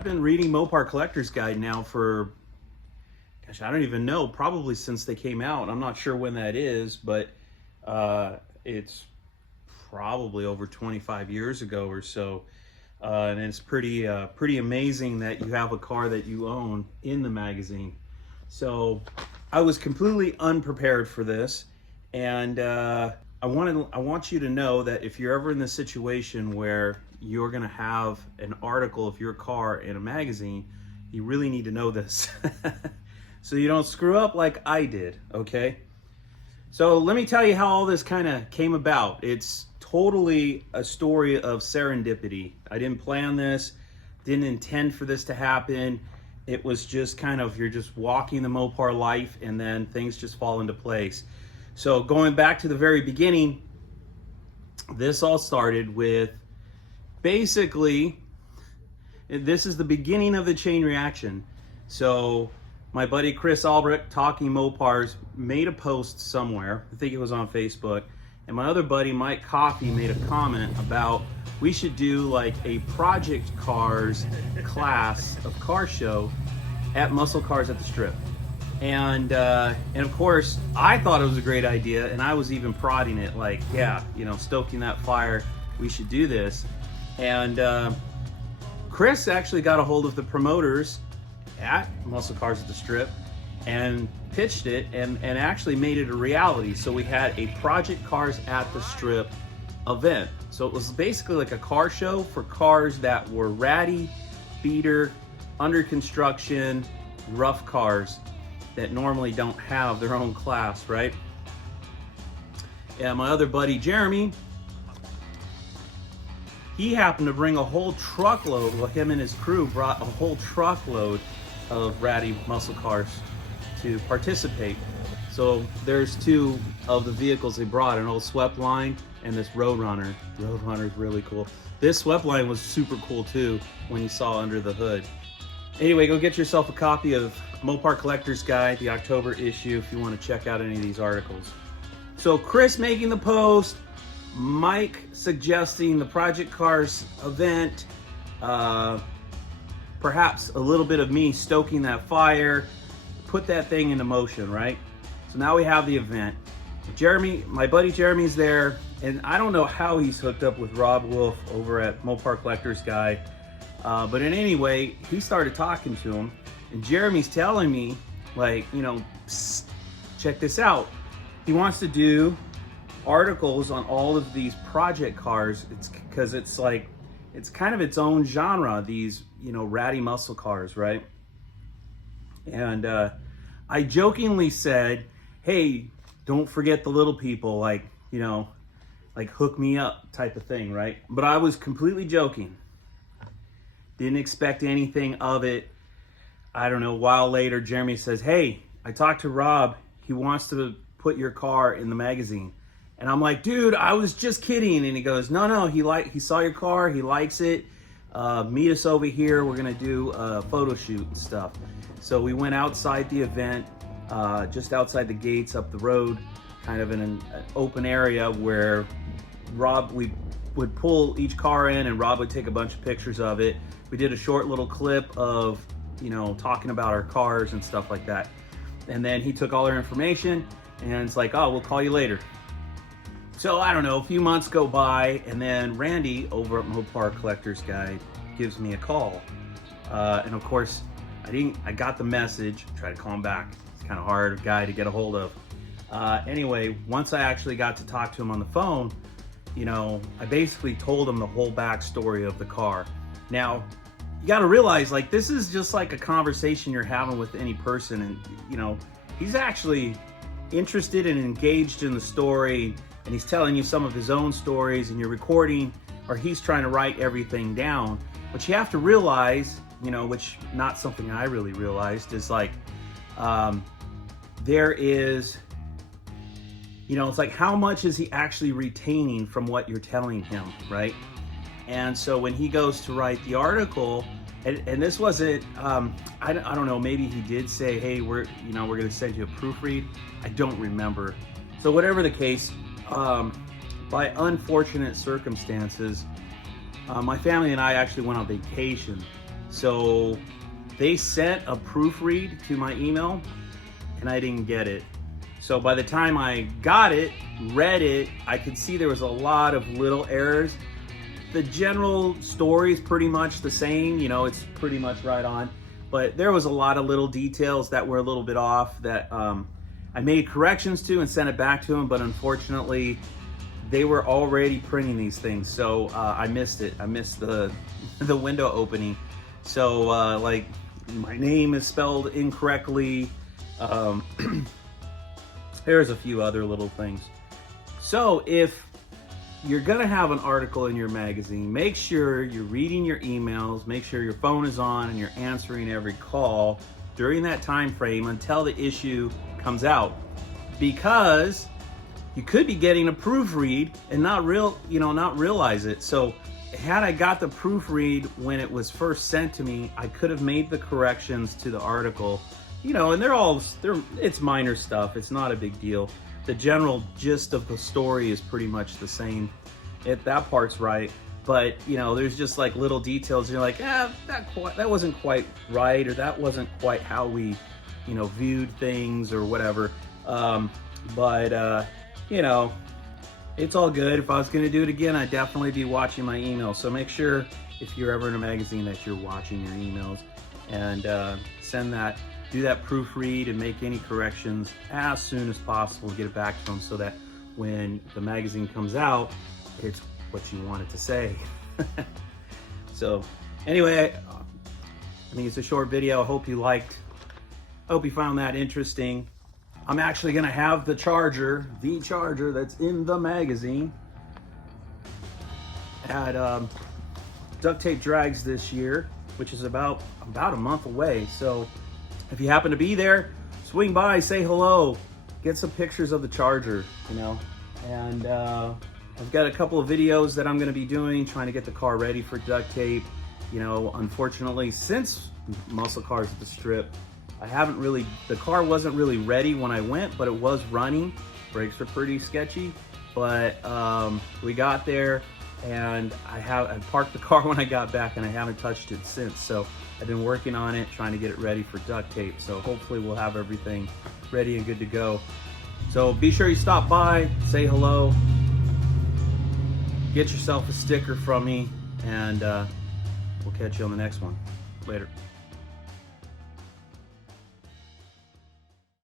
I've been reading Mopar Collectors Guide now for, gosh, I don't even know, probably since they came out. I'm not sure when that is, but it's probably over 25 years ago or so. And it's pretty amazing that you have a car that you own in the magazine. So I was completely unprepared for this, and I want you to know that if you're ever in this situation where you're gonna have an article of your car in a magazine, you really need to know this so you don't screw up like I did, okay? So let me tell you how all this kind of came about. It's totally a story of serendipity. I didn't plan this, didn't intend for this to happen. It was just kind of, you're just walking the Mopar life and then things just fall into place. So going back to the very beginning, this all started with basically, this is the beginning of the chain reaction. So my buddy Chris Albrecht, Talking Mopars, made a post somewhere, I think it was on Facebook, and my other buddy Mike Coffey made a comment about we should do like a project cars class of car show at Muscle Cars at the Strip. And of course, I thought it was a great idea, and I was even prodding it, like, yeah, you know, stoking that fire, we should do this. And Chris actually got a hold of the promoters at Muscle Cars at the Strip and pitched it and actually made it a reality. So we had a Project Cars at the Strip event. So it was basically like a car show for cars that were ratty, beater, under construction, rough cars that normally don't have their own class, right? And my other buddy Jeremy, he happened to bring a whole truckload, well, him and his crew brought a whole truckload of ratty muscle cars to participate. So there's two of the vehicles they brought, an old swept line and this Roadrunner. Roadrunner's really cool. This swept line was super cool too when you saw under the hood. Anyway, go get yourself a copy of Mopar Collectors Guide, the October issue, if you want to check out any of these articles. So Chris making the post, Mike suggesting the Project Cars event, perhaps a little bit of me stoking that fire, put that thing into motion, right? So now we have the event. Jeremy, my buddy Jeremy's there, and I don't know how he's hooked up with Rob Wolf over at Mopar Collectors Guide, but in any way, he started talking to him, and Jeremy's telling me, like, you know, psst, check this out. He wants to do articles on all of these project cars. It's because it's like, it's kind of its own genre, these, you know, ratty muscle cars, right? And I jokingly said, hey, don't forget the little people, like, you know, like hook me up type of thing, right? But I was completely joking. Didn't expect anything of it. I don't know, a while later, Jeremy says, hey, I talked to Rob. He wants to put your car in the magazine. And I'm like, dude, I was just kidding. And he goes, no, he saw your car, he likes it. Meet us over here, we're gonna do a photo shoot and stuff. So we went outside the event, just outside the gates up the road, kind of in an open area where we would pull each car in and Rob would take a bunch of pictures of it. We did a short little clip of, you know, talking about our cars and stuff like that. And then he took all our information and it's like, oh, we'll call you later. So I don't know, a few months go by, and then Randy over at Mopar Collectors Guide gives me a call. And of course, I got the message, tried to call him back. It's kind of hard guy to get a hold of. Anyway, once I actually got to talk to him on the phone, you know, I basically told him the whole backstory of the car. Now, you gotta realize, like, this is just like a conversation you're having with any person, and, you know, he's actually interested and engaged in the story, and he's telling you some of his own stories, and you're recording, or he's trying to write everything down. But you have to realize, you know, which not something I really realized, is like, there is, you know, it's like, how much is he actually retaining from what you're telling him, right? And so when he goes to write the article, and this wasn't, I don't know, maybe he did say, hey, we're gonna send you a proofread. I don't remember. So whatever the case, by unfortunate circumstances, my family and I actually went on vacation So they sent a proofread to my email and I didn't get it. So by the time I got it, read it, I could see there was a lot of little errors. The general story is pretty much the same, you know, it's pretty much right on. But there was a lot of little details that were a little bit off that I made corrections to and sent it back to them, but unfortunately, they were already printing these things, so I missed it. I missed the window opening. So like my name is spelled incorrectly. There's a few other little things. So if you're gonna have an article in your magazine, make sure you're reading your emails, make sure your phone is on and you're answering every call during that time frame until the issue comes out, because you could be getting a proofread and not realize it. So had I got the proofread when it was first sent to me, I could have made the corrections to the article, you know, and it's minor stuff. It's not a big deal. The general gist of the story is pretty much the same. That part's right, but you know, there's just like little details. And you're like, that wasn't quite right, or that wasn't quite how we, you know, viewed things or whatever. You know, it's all good. If I was going to do it again, I'd definitely be watching my emails. So make sure if you're ever in a magazine that you're watching your emails, and do that proofread and make any corrections as soon as possible. Get it back to them so that when the magazine comes out, it's what you want it to say. So anyway, I mean, it's a short video. I hope you found that interesting. I'm actually gonna have the charger that's in the magazine at Duct Tape Drags this year, which is about a month away. So if you happen to be there, swing by, say hello, get some pictures of the charger, you know. And I've got a couple of videos that I'm gonna be doing, trying to get the car ready for duct tape. You know, unfortunately, since muscle cars at the strip, the car wasn't really ready when I went, but it was running. Brakes were pretty sketchy, but we got there, and I parked the car when I got back, and I haven't touched it since. So I've been working on it, trying to get it ready for duct tape. So hopefully we'll have everything ready and good to go. So be sure you stop by, say hello, get yourself a sticker from me, and we'll catch you on the next one. Later.